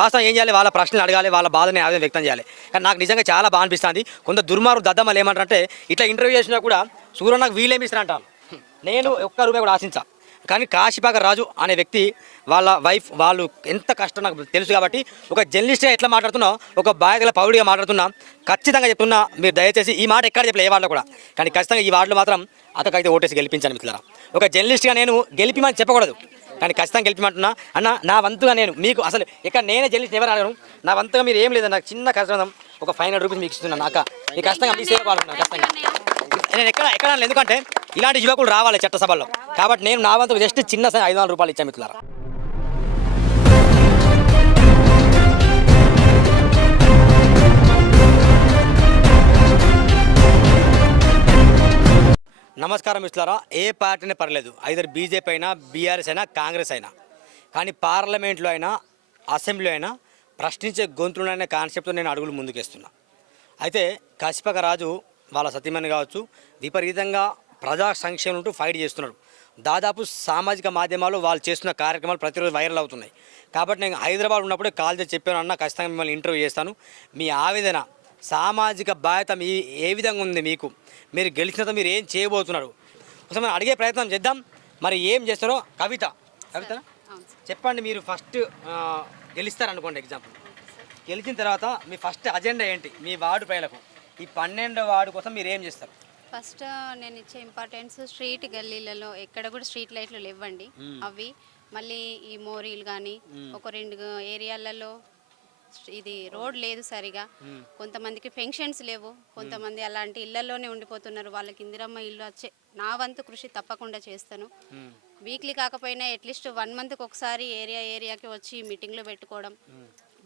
వాస్తవం ఏం చేయాలి? వాళ్ళ ప్రశ్నలు అడగాలి వాళ్ళ బాధని ఆవేదన వ్యక్తం చేయాలి. కానీ నాకు నిజంగా చాలా బాగా అనిపిస్తుంది. కొంత దుర్మార్గు దద్దమ్మలు ఏమంటారంటే ఇట్లా ఇంటర్వ్యూ చేసినా కూడా సూర్య నాకు వీలేమి అంటాను నేను ఒక్క రూపాయి కూడా ఆశించా. కానీ కాశీపాక రాజు అనే వ్యక్తి వాళ్ళ వైఫ్ వాళ్ళు ఎంత కష్టం నాకు తెలుసు కాబట్టి ఒక జర్నలిస్ట్గా ఎట్లా మాట్లాడుతున్నా ఒక బాధ్యతల పౌరుడిగా మాట్లాడుతున్నా ఖచ్చితంగా చెప్తున్నా మీరు దయచేసి ఈ మాట ఎక్కడ చెప్పలే ఏ వాళ్ళు కూడా. కానీ ఖచ్చితంగా ఈ వార్డులో మాత్రం అతకైతే ఓటేసి గెలిపించాను మిత్రులారా. ఒక జర్నలిస్ట్గా నేను గెలిపిమని చెప్పకూడదు. కానీ ఖచ్చితంగా గెలిపిమంటున్నా. అన్న నా వంతుగా నేను మీకు అసలు ఇక్కడ నేనే జల్లి ఎవరు అడగను నా వంతుగా మీరు ఏం లేదు నాకు చిన్న కష్టం ఒక ఫైవ్ హండ్రెడ్ రూపీస్ మీకు ఇస్తున్నాను నాక మీ కష్టంగా మీ సేవ ఖచ్చితంగా నేను ఎక్కడ ఎక్కడ ఎందుకంటే ఇలాంటి యువకులు రావాలి చట్టసభలో కాబట్టి నేను నా వంతుకు జస్ట్ చిన్న ఐదు వందల రూపాయలు ఇచ్చాను మిత్రులారా. నమస్కారం ఇస్తున్నారా ఏ పార్టీనే పర్లేదు. ఐదర్ బీజేపీ అయినా బీఆర్ఎస్ అయినా కాంగ్రెస్ అయినా. కానీ పార్లమెంట్లో అయినా అసెంబ్లీ అయినా ప్రశ్నించే గొంతులనే కాన్సెప్ట్తో నేను అడుగులు ముందుకేస్తున్నా. అయితే కసిపక రాజు వాళ్ళ సతీమణి కావచ్చు విపరీతంగా ప్రజా సంక్షేమం ఉంటూ ఫైట్ చేస్తున్నాడు. దాదాపు సామాజిక మాధ్యమాలు వాళ్ళు చేస్తున్న కార్యక్రమాలు ప్రతిరోజు వైరల్ అవుతున్నాయి. కాబట్టి నేను హైదరాబాద్ ఉన్నప్పుడే కాల్ చేసి చెప్పాను అన్న ఖచ్చితంగా మిమ్మల్ని ఇంటర్వ్యూ చేస్తాను. మీ ఆవేదన సామాజిక బాధ్యత మీ ఏ విధంగా ఉంది మీకు? మీరు గెలిచిన తర్వాత మీరు ఏం చేయబోతున్నారు? ఒకసారి మనం అడిగే ప్రయత్నం చేద్దాం. మరి ఏం చేస్తారో? కవిత. కవిత? చెప్పండి మీరు ఫస్ట్ గెలుస్తారనుకోండి ఎగ్జాంపుల్ గెలిచిన తర్వాత మీ ఫస్ట్ అజెండా ఏంటి? మీ వార్డు ప్రజలకు. ఈ పన్నెండో వార్డు కోసం మీరు ఏం చేస్తారు? ఫస్ట్ నేను ఇచ్చే ఇంపార్టెన్స్ స్ట్రీట్ గల్లీలలో ఎక్కడ కూడా స్ట్రీట్ లైట్లు లేవండి. అవి మళ్ళీ ఈ మోరీలు కానీ ఒక రెండు ఏరియాలలో ఇది రోడ్ లేదు సరిగా. కొంతమందికి పెన్షన్స్ లేవు. కొంతమంది అలాంటి ఇళ్ళలోనే ఉండిపోతున్నారు. వాళ్ళకి ఇందిరమ్మ ఇల్లు వచ్చే నా వంతు కృషి తప్పకుండా చేస్తాను. వీక్లీ కాకపోయినా అట్లీస్ట్ వన్ మంత్కి ఒకసారి ఏరియా ఏరియాకి వచ్చి మీటింగ్లు పెట్టుకోవడం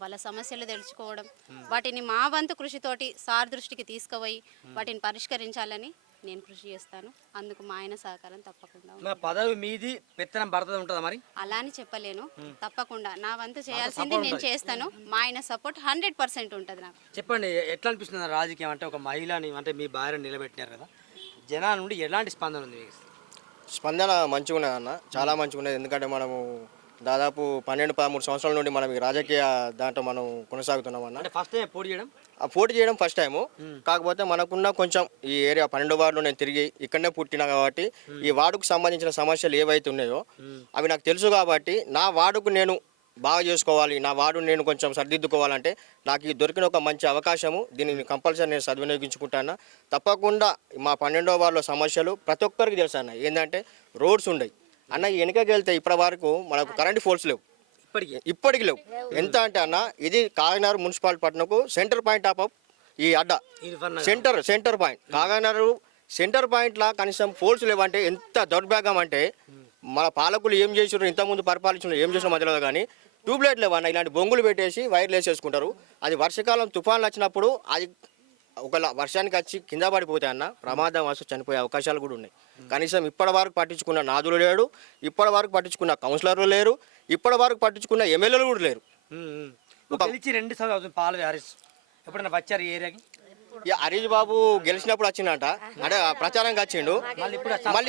వాళ్ళ సమస్యలు తెలుసుకోవడం వాటిని మా వంతు కృషితోటి సార్ దృష్టికి తీసుకుపోయి వాటిని పరిష్కరించాలని నేను కృషి చేస్తాను. అందుకు మా ఆయన సహకారం తప్పకుండా పదవి మీది పెత్తనం భర్తది ఉంటుందా మరి? అలా అని చెప్పలేను. తప్పకుండా. నా వంతు చేయాల్సింది నేను చేస్తాను. మా ఆయన సపోర్ట్ హండ్రెడ్ పర్సెంట్ ఉంటుంది నాకు. చెప్పండి ఎట్లా అనిపిస్తుంది రాజకీయం? అంటే ఒక మహిళని అంటే మీ భార్యను నిలబెట్టినారు కదా. జనాల నుండి ఎలాంటి స్పందన ఉంది మీకు? స్పందన మంచిగా ఉన్నది అన్న. చాలా మంచిగా ఉన్నది ఎందుకంటే మనము దాదాపు పన్నెండు పదమూడు సంవత్సరాల నుండి మనం ఈ రాజకీయ దాంట్లో మనం కొనసాగుతున్నాం అన్న. అంటే ఫస్ట్ టైం పోటీ చేయడం? ఆ పోటీ చేయడం ఫస్ట్ టైము కాకపోతే మనకున్న కొంచెం ఈ ఏరియా పన్నెండు వార్డులో నేను తిరిగి ఇక్కడనే పుట్టినా కాబట్టి ఈ వార్డుకు సంబంధించిన సమస్యలు ఏవైతే ఉన్నాయో అవి నాకు తెలుసు కాబట్టి నా వార్డుకు నేను బాగా చేసుకోవాలి నా వార్డు నేను కొంచెం సర్దిద్దుకోవాలంటే నాకు ఈ దొరికిన ఒక మంచి అవకాశము. దీనిని కంపల్సరీ నేను సద్వినియోగించుకుంటాను తప్పకుండా మా పన్నెండో వార్డులో సమస్యలు ప్రతి ఒక్కరికి తెలుసు అన్న. ఏంటంటే రోడ్స్ ఉన్నాయి అన్న వెనుకకి వెళ్తే ఇప్పటి వరకు మనకు కరెంట్ ఫోల్స్ లేవు. ఇప్పటికి ఇప్పటికి లేవు. ఎంత అంటే అన్న ఇది కాకినాడ మున్సిపాలిటీ పట్టణకు సెంటర్ పాయింట్ ఆఫ్ ఈ అడ్డ. Centre centre point Kakinada centre పాయింట్లా కనీసం ఫోర్స్ లేవంటే ఎంత దౌర్భాగ్యం అంటే మన పాలకులు ఏం చేసారు ఇంతకుముందు పరిపాలించిన ఏం చేసిన మధ్యలో కానీ ట్యూబ్లైట్ లేవన్న ఇలాంటి బొంగులు పెట్టేసి వైర్లు వేసేసుకుంటారు. అది వర్షాకాలం తుఫాన్లు వచ్చినప్పుడు అది ఒకవేళ వర్షానికి వచ్చి కింద పడిపోతే అన్న ప్రమాదం వస్తు చనిపోయే అవకాశాలు కూడా ఉన్నాయి. కనీసం ఇప్పటి వరకు పట్టించుకున్న నాదులు లేడు ఇప్పటి వరకు పట్టించుకున్న కౌన్సిలర్లు లేరు ఇప్పటి వరకు పట్టించుకున్న ఎమ్మెల్యేలు కూడా లేరు. గెలిచి రెండు సార్లు అవుతుంది హరీష్ ఎప్పుడైనా వచ్చారు ఏరియాకి? ఇక హరీష్ బాబు గెలిచినప్పుడు వచ్చిందంట. అంటే ఆ ప్రచారంకి వచ్చిండు మళ్ళీ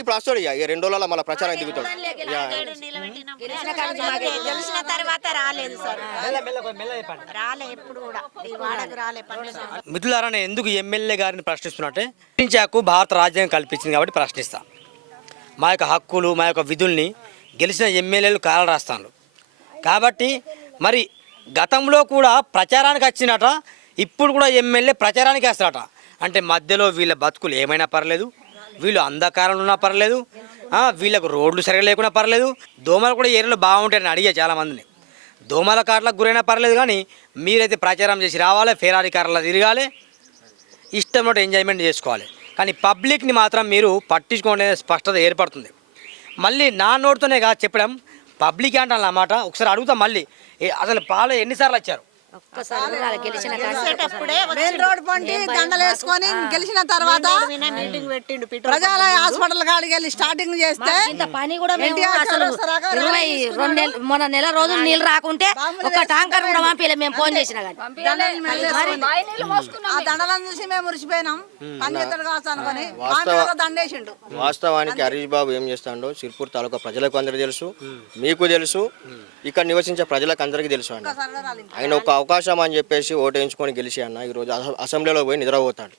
ఇప్పుడు వస్తాడు ఇక. ఈ రెండు రోజుల మళ్ళీ ప్రచారం దిగుతాడు. గెలిచిన తర్వాత రాలేదు సార్. మెల్ల మెల్ల మెల్ల చెప్పండి. రాలే ఎప్పుడు కూడా. ఈ వాడకు రాలే పన్నెండు మిథులారా నేను ఎందుకు ఎమ్మెల్యే గారిని ప్రశ్నిస్తున్నట్టే? హక్కు భారత రాజ్యాంగం కల్పించింది కాబట్టి ప్రశ్నిస్తా. మా యొక్క హక్కులు మా యొక్క విధుల్ని గెలిచిన ఎమ్మెల్యేలు కాల రాస్తాను కాబట్టి మరి గతంలో కూడా ప్రచారానికి వచ్చినట ఇప్పుడు కూడా ఎమ్మెల్యే ప్రచారానికి వేస్తారట. అంటే మధ్యలో వీళ్ళ బతుకులు ఏమైనా పర్లేదు వీళ్ళు అంధకారంలో ఉన్నా పర్లేదు వీళ్ళకు రోడ్లు సరిగా లేకున్నా పర్లేదు దోమలు కూడా ఏరియాలో బాగుంటాయని అడిగే చాలామందిని. దోమల కాట్లకు గురైనా పర్లేదు కానీ మీరైతే ప్రచారం చేసి రావాలి ఫెరారీ కార్లో తిరగాలి ఇష్టం ఎంజాయ్మెంట్ చేసుకోవాలి. కానీ పబ్లిక్ని మాత్రం మీరు పట్టించుకోండి స్పష్టత ఏర్పడుతుంది. మళ్ళీ నా నోటితోనే కాదు చెప్పడం పబ్లిక్ అంటాను అన్నమాట ఒకసారి అడుగుతాం మళ్ళీ. అసలు పాలు ఎన్నిసార్లు వచ్చారు? ఒక్కసారి గెలిచిన గెలిచేటప్పుడే మెయిన్ రోడ్ పండి దండలు వేసుకొని గెలిచిన తర్వాత మీటింగ్ పెట్టిండు పిట్టు ప్రజాలయ హాస్పిటల్ కాడికి వెళ్ళి స్టార్టింగ్ చేస్తే ఇంత పని కూడా మేము అసలు ఇరవై రెండు మొన్న నెల రోజులు నీళ్ళు రాకుంటే ఒక టాంకర్ కూడా పంపించలే మేము ఫోన్ చేసిన కానీ. ఆ దండలను చూసి మేము మురిసిపోయినాం. పని చేస్తాడు కావచ్చు అనుకొని వాస్తవ- మాకు దండేసిండు. వాస్తవానికి హరీష్ బాబు ఏం చేస్తాడో సిర్పూర్ తాలూకా ప్రజలకు అందరికీ తెలుసు మీకు తెలుసు ఇక్కడ నివసించే ప్రజలకు అందరికీ తెలుసు అన్న ఆయన ఒక అవకాశం అని చెప్పేసి ఓటు వేయించుకొని గెలిచి అన్న ఈరోజు అస- అసెంబ్లీలో పోయి నిద్రపోతాడు.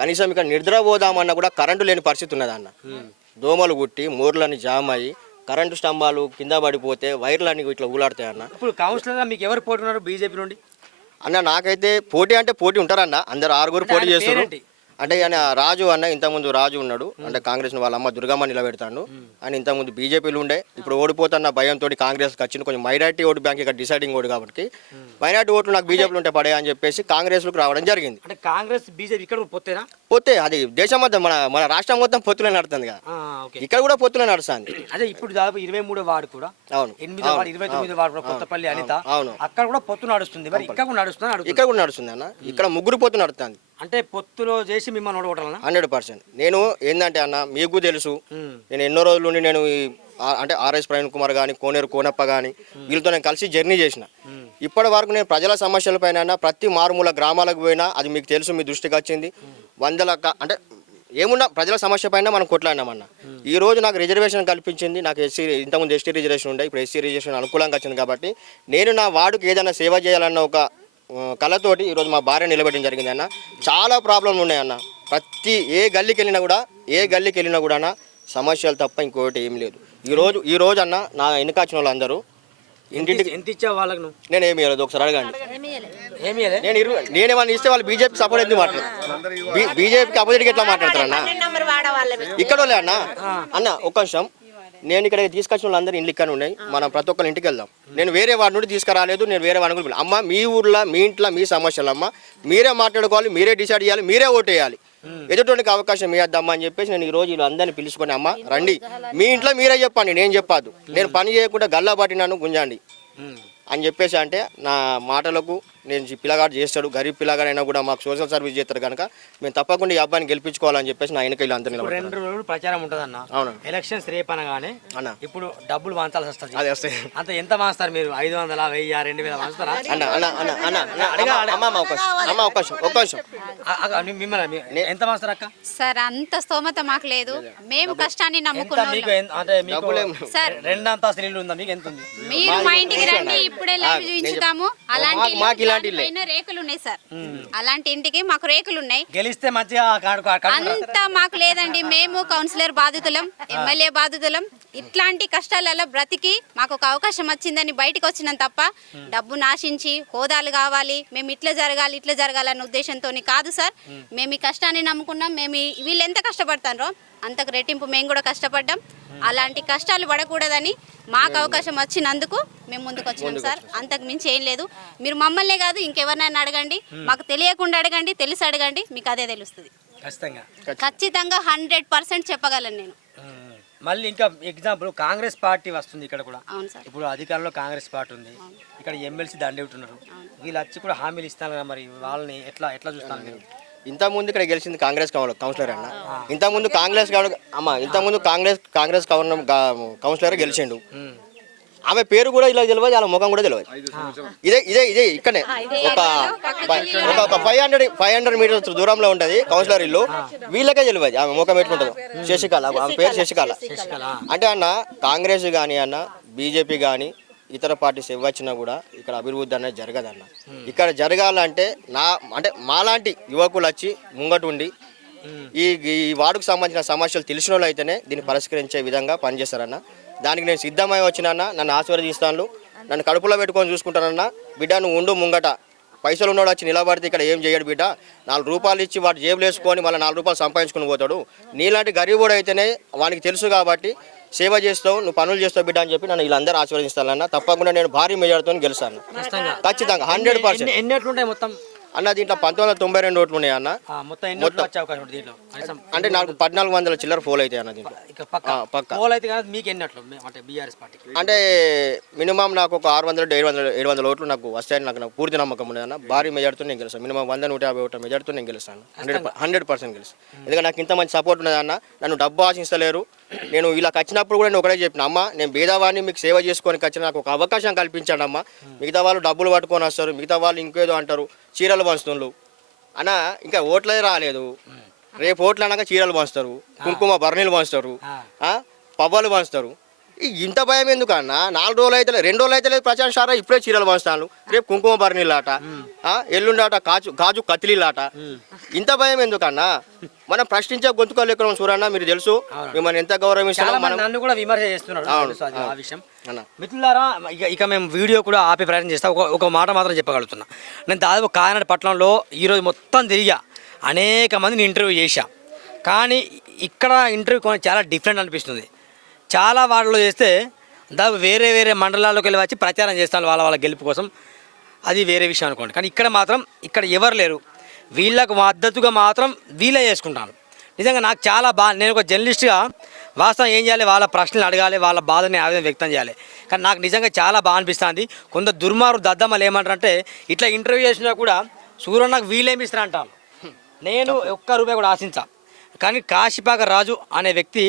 కనీసం ఇక్కడ నిద్రపోదామన్నా కూడా కరెంటు లేని పరిస్థితి ఉన్నది అన్న. దోమలు కుట్టి మూర్లని జామ్ అయ్యి కరెంటు స్తంభాలు కింద పడిపోతే వైర్లన్నీ ఇట్లా ఊలాడతాయి అన్న. ఇప్పుడు కౌన్సిలర్గా మీకు ఎవరు పోటీ ఉన్నారు? బీజేపీ నుండి? అన్న నాకైతే పోటీ అంటే పోటీ ఉంటారన్న. అందరు ఆరుగురు పోటీ చేస్తారు? అంటే ఆయన రాజు అన్న ఇంతకుముందు రాజు ఉన్నాడు. అంటే కాంగ్రెస్ వాళ్ళ అమ్మ దుర్గమ్మ నిలబెడతాడు. ఆయన ఇంతకుముందు బీజేపీలు ఉండే. ఇప్పుడు ఓడిపోతున్న భయంతో కాంగ్రెస్ వచ్చింది కొంచెం మైనార్టీ ఓటు బ్యాంక్ ఇక్కడ డిసైడింగ్ ఓటు కాబట్టి మైనార్టీ ఓట్లు నాకు బీజేపీలు ఉంటే పడే అని చెప్పేసి కాంగ్రెస్లకు రావడం జరిగింది. అంటే కాంగ్రెస్ బీజేపీ ఇక్కడ పొత్తేనా పోతే అది దేశం మొత్తం మన మన రాష్ట్రం మొత్తం పొత్తులే నడుతుంది కదా. ఇక్కడ కూడా పొత్తులే నడుస్తుంది. అదే ఇప్పుడు దాదాపు ఇరవై మూడో వార్డు కూడా. అవును. ఎనిమిదో వార్డు ఇరవై తొమ్మిదో వార్డు కూడా కొత్తపల్లి అనిత. అవును. అక్కడ కూడా పొత్తు నడుస్తుంది. మరి ఇక్కడ కూడా నడుస్తుంది. ఇక్కడ కూడా నడుస్తుంది అన్న. ఇక్కడ ముగ్గురు పొత్తు నడుస్తుంది. అంటే పొత్తులో చేసి మిమ్మల్ని ఓడగొట్టాలనా? Hundred percent. నేను ఏంటంటే అన్న మీకు తెలుసు. నేను ఎన్నో రోజుల నుండి నేను అంటే ఆర్ఎస్ ప్రవీణ్ కుమార్ కానీ కోనేరు కోనప్ప కానీ వీళ్ళతో నేను కలిసి జర్నీ చేసిన. ఇప్పటి వరకు నేను ప్రజల సమస్యల పైన ప్రతి మారుమూల గ్రామాలకు పోయినా అది మీకు తెలుసు మీ దృష్టికి వచ్చింది. వందల అంటే ఏమున్నా ప్రజల సమస్య పైన మనం కొట్లాడినామన్న ఈ రోజు నాకు రిజర్వేషన్ కల్పించింది నాకు ఎస్సీ ఇంతకుముందు ఎస్టీ రిజర్వేషన్ ఉండే ఇప్పుడు ఎస్సీ రిజర్వేషన్ అనుకూలంగా వచ్చింది కాబట్టి నేను నా వార్డుకి ఏదైనా సేవ చేయాలన్న ఒక కళతోటి ఈరోజు మా భార్య నిలబెట్టడం జరిగింది అన్న. చాలా ప్రాబ్లంలు ఉన్నాయన్న ప్రతి ఏ గల్లీకి వెళ్ళినా కూడా ఏ గల్లీకి వెళ్ళినా కూడా సమస్యలు తప్ప ఇంకోటి ఏం లేదు. ఈ రోజు ఈ రోజు అన్న నా వెనుకాచిన వాళ్ళందరూ ఇంటింటికి ఎంత ఇచ్చావు వాళ్ళకు నువ్వు? నేను ఏమి ఇవ్వలేదు ఒకసారి అడగండి. ఏమి? నేను ఇరవై నేనేమన్నా ఇస్తే వాళ్ళు బీజేపీ సపోర్ట్ ఎందుకు మాట్లాడతారు బీజేపీకి అపోజిట్కి ఎట్లా మాట్లాడతారన్నా ఇక్కడ అన్న? అన్న ఒక్క నిమిషం. నేను ఇక్కడ తీసుకొచ్చిన వాళ్ళందరూ ఇండ్లు ఇక్కడ ఉన్నాయి. మనం ప్రతి ఒక్కరి ఇంటికి వెళ్దాం. నేను వేరే వాడి నుండి తీసుకురాలేదు నేను వేరే వాడిని కూడా. అమ్మ మీ ఊర్లో మీ ఇంట్లో మీ సమస్యలు అమ్మ మీరే మాట్లాడుకోవాలి మీరే డిసైడ్ చేయాలి మీరే ఓటు ఎదుటికి అవకాశం ఇవ్వద్దమ్మా అని చెప్పేసి నేను ఈ రోజు వీళ్ళందరినీ పిలుచుకొని అమ్మ రండి. మీ ఇంట్లో మీరే చెప్పండి నేను చెప్పాదు. నేను పని చేయకుండా గల్లా పట్టినాను గుంజండి. అని చెప్పేసి అంటే నా మాటలకు నేను పిల్లగాడు చేస్తాడు గరీబ్ పిల్లగాడైనా కూడా మాకు సోషల్ సర్వీస్ చేస్తారు కనుక మేము తప్పకుండా ఈ అబ్బాయిని గెలిపించుకోవాలని చెప్పేసి నా ఇప్పుడు నిలబడ్డారు రెండు రోజులు ప్రచారం ఉంటుందన్న. అవును. ఎలక్షన్స్ రేపు అనగానే అన్న. ఇప్పుడు డబ్బులు వాంచాల్సి వస్తుంది. అది వస్తాయి అంత ఎంత వాస్తారు మీరు? ఐదు వందల వెయ్యి రెండు వేల వాస్తారా అన్న అన్న అన్న అన్న అడగా అమ్మ అవకాశం అమ్మ అవకాశం అవకాశం మిమ్మల్ని ఎంత వాస్తారు అక్క? సార్ అంత స్తోమత మాకు లేదు. మేము కష్టాన్ని నమ్ముకున్న అంటే మీకు డబ్బులేం- సార్ రెండు అంతస్తులు ఇల్లు ఉందా? మీకు ఎంత ఉంది? మీరు మా ఇంటికి రండి ఇప్పుడే లైవ్ చూపించుతాము అలాంటి ఇలాంటి ఇల్లు పైన రేకులు ఉన్నాయి సార్. అలాంటి ఇంటికి మాకు రేకులు ఉన్నాయి గెలిస్తే మంచిగా అంతా మాకు లేదండి. మేము కౌన్సిలర్ బాధితులం ఎమ్మెల్యే బాధితులం. ఇట్లాంటి కష్టాలలో బ్రతికి మాకు ఒక అవకాశం వచ్చిందని బయటకు వచ్చినాం తప్ప డబ్బు నాశించి హోదాలు కావాలి మేము ఇట్లా జరగాలి ఇట్లా జరగాలన్న ఉద్దేశంతో కాదు సార్. మేము ఈ కష్టాన్ని నమ్ముకున్నాం. మేము ఈ- వీళ్ళు ఎంత కష్టపడతారో అంతకు రెట్టింపు మేము కూడా కష్టపడ్డాం. అలాంటి కష్టాలు పడకూడదని మాకు అవకాశం వచ్చినందుకు మేము ముందుకు వచ్చినాం సార్. అంతకు మించి ఏం లేదు. మీరు మమ్మల్నే కాదు ఇంకెవరినైనా అడగండి. మాకు తెలియకుండా అడగండి తెలిసి అడగండి మీకు అదే తెలుస్తుంది. ఖచ్చితంగా. హండ్రెడ్ పర్సెంట్ చెప్పగలను నేను. మళ్ళీ ఇంకా ఎగ్జాంపుల్ కాంగ్రెస్ పార్టీ వస్తుంది ఇక్కడ కూడా. ఇప్పుడు అధికారంలో కాంగ్రెస్ పార్టీ ఉంది. ఇక్కడ ఎమ్మెల్సీ దండే ఉంటున్నారు వీళ్ళు వచ్చి కూడా హామీలు ఇస్తాను కదా మరి వాళ్ళని ఎట్లా ఎట్లా చూస్తాను మీరు ఇంత ముందు ఇక్కడ గెలిచింది కాంగ్రెస్ కౌన్సిలర్ అన్న. ఇంత ముందు కాంగ్రెస్ అమ్మ ఇంత ముందు కాంగ్రెస్ కాంగ్రెస్ కౌన్సిలర్ గెలిచిండు. ఆమె పేరు కూడా ఇలా తెలియదు వాళ్ళ ముఖం కూడా తెలియదు ఇదే ఇదే ఇదే ఇక్కడనే. ఒక ఒక five hundred five hundred metres దూరంలో ఉంటది కౌన్సిలర్ ఇల్లు. వీళ్ళకే తెలియదు ఆమె ముఖం ఎట్లుంటుందో. శశికళ ఆమె పేరు శశికళ. అంటే అన్న కాంగ్రెస్ కానీ అన్న బీజేపీ కానీ ఇతర పార్టీస్ ఇవ్వచ్చినా కూడా ఇక్కడ అభివృద్ధి అనేది జరగదన్న. ఇక్కడ జరగాలంటే నా అంటే మాలాంటి యువకులు వచ్చి ముంగటుండి ఈ ఈ వార్డుకు సంబంధించిన సమస్యలు తెలిసిన వాళ్ళు అయితేనే దీన్ని పరిష్కరించే విధంగా పనిచేస్తారన్న. దానికి నేను సిద్ధమై వచ్చినన్న నన్ను ఆశీర్వదిస్తాను నన్ను కడుపులో పెట్టుకొని చూసుకుంటానన్న. బిడ్డ నువ్వు ఉండు ముంగట. పైసలు ఉన్నోడు వచ్చి నిలబడితే ఇక్కడ ఏం చేయడు బిడ్డ. నాలుగు రూపాయలు ఇచ్చి వాడు జేబులు వేసుకొని మళ్ళీ నాలుగు రూపాయలు సంపాదించుకుని పోతాడు. నీలాంటి గరీబుడు అయితేనే వానికి తెలుసు కాబట్టి సేవ చేస్తావు నువ్వు పనులు చేస్తావు బిడ్డ అని చెప్పి నన్ను వీళ్ళందరూ ఆశీర్వదిస్తానన్న తప్పకుండా నేను భారీ మెజార్టీతో గెలుస్తాను ఖచ్చితంగా. Hundred percent. ఎన్ని మొత్తం? అన్న దీంట్లో పంతొమ్మిది వందల తొంభై రెండు ఓట్లు ఉన్నాయి అన్న? మొత్తం అంటే నాకు పద్నాలుగు వందల చిల్లర ఫోల్ అవుతాయి అన్న దీంట్లో. పక్క. అయితే మీకు అంటే బీఆర్ఎస్ పార్టీకి. అంటే మినిమం నాకు ఒక ఆరు వందల ఏడు వందల ఏడు వందల ఓట్లు నాకు వస్తాయని నాకు నాకు పూర్తి నమ్మకం ఉంది అన్న. భారీ మెజార్టీతో నేను గెలుస్తాను. మినిమం వంద నూట యాభై ఓట్ల మెజార్టీతో నేను గెలుస్తాను హండ్రెడ్ హండ్రెడ్ పర్సెంట్ గెలుస్తాను. ఎందుకంటే నాకు ఇంత మంచి సపోర్ట్ ఉన్నది అన్న. నన్ను డబ్బు ఆశిస్తలేరు నేను ఇలా వచ్చినప్పుడు కూడా నేను ఒకటే చెప్పిన అమ్మ నేను బీదవాడిని మీకు సేవ చేసుకోనికి వచ్చిన నాకు ఒక అవకాశం కల్పించండి అమ్మ. మిగతా వాళ్ళు డబ్బులు పట్టుకొని వస్తారు మిగతా వాళ్ళు ఇంకేదో అంటారు చీరలు పంచుతుండ్రు. అన్న ఇంకా ఓట్లే రాలేదు. రేపు ఓట్లు అనగా చీరలు పంచుతారు కుంకుమ భరణీలు పంచుతారు పవ్వాలు పంచుతారు. ఇంత భయం ఎందుకు అన్న? నాలుగు రోజులు అయితే రెండు రోజులు అయితే లేదు ప్రచారం సారా ఇప్పుడే చీరలు పంచుతాను రేపు కుంకుమ భరణీలాట ఆ, ఎల్లుండాట కాజు గాజు కత్తిలీలాట. ఇంత భయం ఎందుకు అన్న మనం ప్రశ్నించే గొంతుకలు చూడన్నా మీరు తెలుసు. మిమ్మల్ని ఎంత చాలా గౌరవిస్తున్నాం మంది మనం నన్ను కూడా విమర్శ అది ఆ విషయం. మిత్రులారా ఇక ఇక మేము వీడియో కూడా ఆపే ప్రయత్నం చేస్తాం. ఒక ఒక మాట మాత్రం చెప్పగలుగుతున్నా. నేను దాదాపు కాకినాడ పట్టణంలో ఈరోజు మొత్తం తిరిగా అనేక మందిని ఇంటర్వ్యూ చేశా. కానీ ఇక్కడ ఇంటర్వ్యూ చాలా డిఫరెంట్ అనిపిస్తుంది. చాలా వాటిలో చేస్తే దాదాపు వేరే వేరే మండలాల్లోకి వెళ్ళి వచ్చి ప్రచారం చేస్తాను వాళ్ళ వాళ్ళ గెలుపు కోసం. అది వేరే విషయం అనుకోండి. కానీ ఇక్కడ మాత్రం ఇక్కడ ఎవరు లేరు. వీళ్ళకు మద్దతుగా మాత్రం వీళ్ళే చేసుకుంటాను నిజంగా నాకు చాలా బాగా నేను ఒక జర్నలిస్ట్గా వాస్తవం ఏం చేయాలి? వాళ్ళ ప్రశ్నలు అడగాలి వాళ్ళ బాధని ఆవేదన వ్యక్తం చేయాలి. కానీ నాకు నిజంగా చాలా బాగా అనిపిస్తుంది. కొంత దుర్మారు దద్దమ్మలు ఏమంటారంటే ఇట్లా ఇంటర్వ్యూ చేసినా కూడా సూర్య నాకు వీళ్ళేమి ఇస్తారు అంటాను నేను ఒక్క రూపాయి కూడా ఆశించా. కానీ కాశీపాక రాజు అనే వ్యక్తి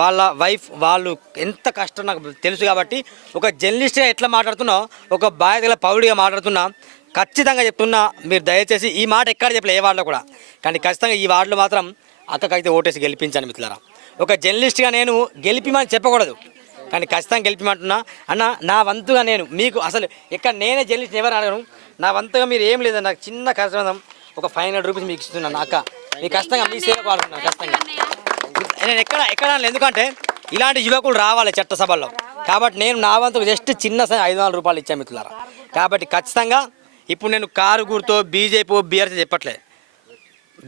వాళ్ళ వైఫ్ వాళ్ళు ఎంత కష్టం నాకు తెలుసు కాబట్టి ఒక జర్నలిస్ట్గా ఎట్లా మాట్లాడుతున్నా ఒక బాధ్యతల పౌరుడిగా మాట్లాడుతున్నా ఖచ్చితంగా చెప్తున్నా మీరు దయచేసి ఈ మాట ఎక్కడ చెప్పలే ఏ వార్డులో కూడా. కానీ ఖచ్చితంగా ఈ వార్డులో మాత్రం అక్కకైతే ఓటేసి గెలిపించాను మిత్రులారా. ఒక జర్నలిస్ట్గా నేను గెలిపిమని చెప్పకూడదు. కానీ ఖచ్చితంగా గెలిపిమంటున్నా. అన్న నా వంతుగా నేను మీకు అసలు ఇక్కడ నేనే జర్నలిస్ట్ ఎవరు అడగను నా వంతుగా మీరు ఏం లేదు నాకు చిన్న కష్టం. ఒక ఫైవ్ హండ్రెడ్ రూపీస్ మీకు ఇస్తున్నాను అక్క. మీకు ఖచ్చితంగా మీ సేవ పాడుతున్నాను ఖచ్చితంగా. నేను ఎక్కడ ఎక్కడ ఎందుకంటే ఇలాంటి యువకులు రావాలి చట్టసభల్లో. కాబట్టి నేను నా వంతు జస్ట్ చిన్న సై- ఐదు వందల రూపాయలు ఇచ్చాను మిత్రులారా. కాబట్టి ఖచ్చితంగా ఇప్పుడు నేను కారు గుర్తో బీజేపీ బీఆర్సీ చెప్పట్లే.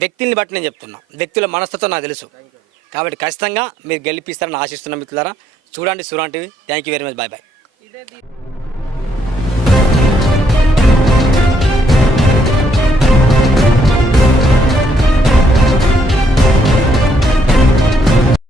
వ్యక్తిని బట్టి నేను చెప్తున్నా. వ్యక్తుల మనస్తత్వం నాకు తెలుసు. కాబట్టి ఖచ్చితంగా మీరు గెలిపిస్తారని ఆశిస్తున్నాం మిత్రులారా. చూడండి చూడండి thank you very much bye bye